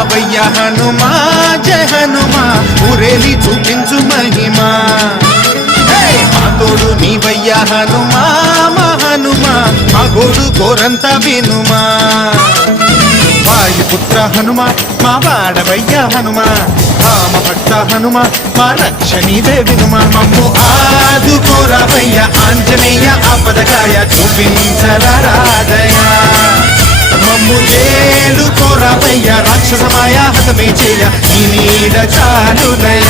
రావయ్య హనుమా జయ హనుమా ఊరేలి చూపించు మహిమా. మాతోడు నీవయ్య హనుమా మా హనుమా మా గోడు కోరంత వినుమా. వాయుపుత్ర హనుమ మా వాడవయ్య హనుమ రామ భక్త హనుమ మా రక్షణీదే వినుమ మమ్ము ఆదుకోరవయ్య ఆంజనేయ ఆపదగాయ చూపించరాదయ మమ్ము ఏడు కోరవయ్య రాక్షసమాయ హతమే చేయ. ఈ నీడ చాలుదయా